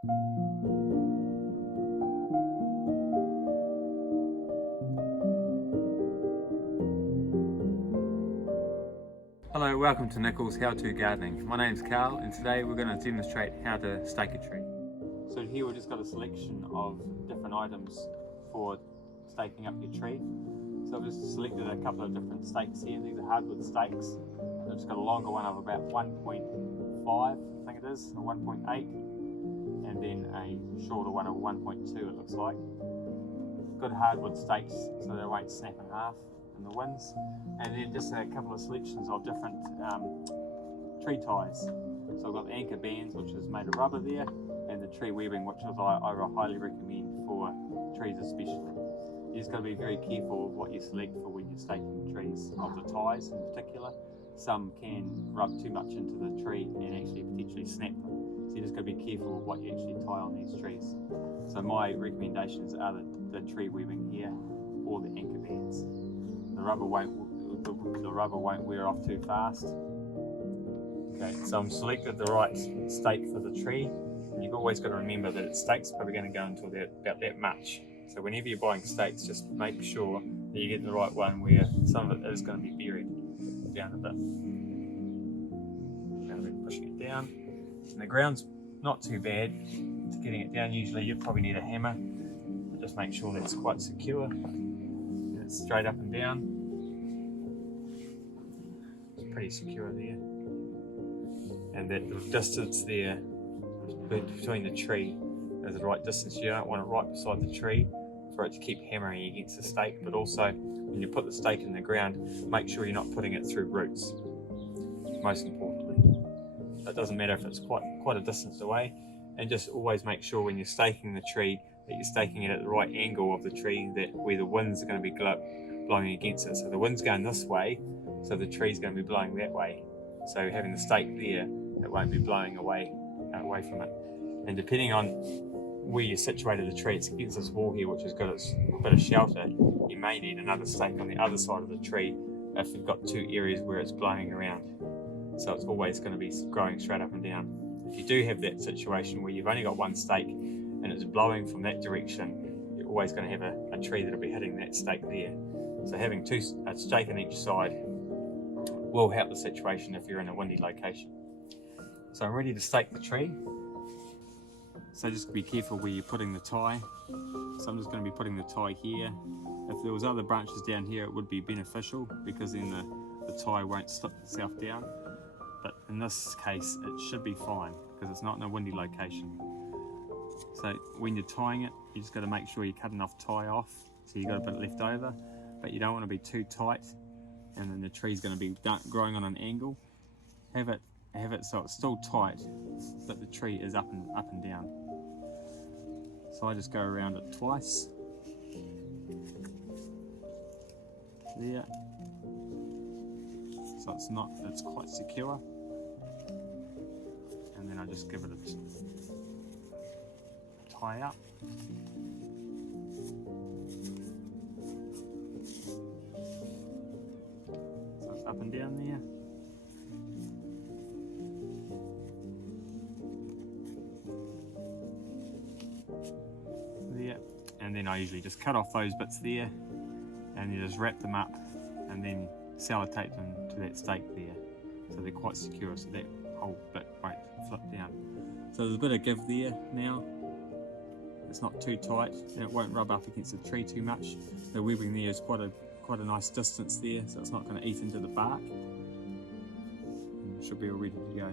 Hello, welcome to Nichols How To Gardening. My name's Karl and today we're going to demonstrate how to stake a tree. So here we've just got a selection of different items for staking up your tree. So I've just selected a couple of different stakes here. These are hardwood stakes. I've just got a longer one of about 1.5, I think it is, or 1.8, and then a shorter one of 1.2 it looks like. Good hardwood stakes so they won't snap in half in the winds, and then just a couple of selections of different tree ties. So I've got the anchor bands, which is made of rubber there, and the tree weaving, which is I highly recommend for trees especially. You just got to be very careful of what you select for when you're staking trees, of the ties in particular. Some can rub too much into the tree and actually potentially snap them. So you just got to be careful of what you actually tie on these trees. So my recommendations are the tree weaving here or the anchor bands. The rubber won't wear off too fast. Okay, so I'm selected the right stake for the tree. And you've always got to remember that stake's probably going to go into about that much. So whenever you're buying stakes, just make sure that you get the right one where some of it is going to be buried down a bit. Now we're pushing it down. And the ground's not too bad to getting it down. Usually you probably need a hammer, but just make sure that's quite secure. And it's straight up and down. It's pretty secure there. And that the distance there between the tree is the right distance. You don't want it right beside the tree for it to keep hammering against the stake, but also when you put the stake in the ground, make sure you're not putting it through roots, most importantly. It doesn't matter if it's quite a distance away, and just always make sure when you're staking the tree that you're staking it at the right angle of the tree, that where the winds are going to be blowing against it. So the wind's going this way, so the tree's going to be blowing that way. So having the stake there, it won't be blowing away from it. And depending on where you situated the tree, it's against this wall here, which has got a bit of shelter. You may need another stake on the other side of the tree if you've got two areas where it's blowing around. So it's always going to be growing straight up and down. If you do have that situation where you've only got one stake and it's blowing from that direction, you're always going to have a tree that'll be hitting that stake there. So having a stake on each side will help the situation if you're in a windy location. So I'm ready to stake the tree. So just be careful where you're putting the tie. So I'm just going to be putting the tie here. If there was other branches down here, it would be beneficial because then the tie won't slip itself down. But in this case, it should be fine because it's not in a windy location. So when you're tying it, you just got to make sure you cut enough tie off so you've got a bit left over, but you don't want to be too tight and then the tree's going to be growing on an angle. Have it so it's still tight, but the tree is up and down. So I just go around it twice. There. So it's quite secure. And then I just give it a tie up. So it's up and down there. There. And then I usually just cut off those bits there and you just wrap them up and then sellotape them to that stake there, so they're quite secure, so that whole bit won't flip down. So there's a bit of give there now. It's not too tight and it won't rub up against the tree too much. The webbing there is quite a nice distance there, so it's not going to eat into the bark. And it should be all ready to go.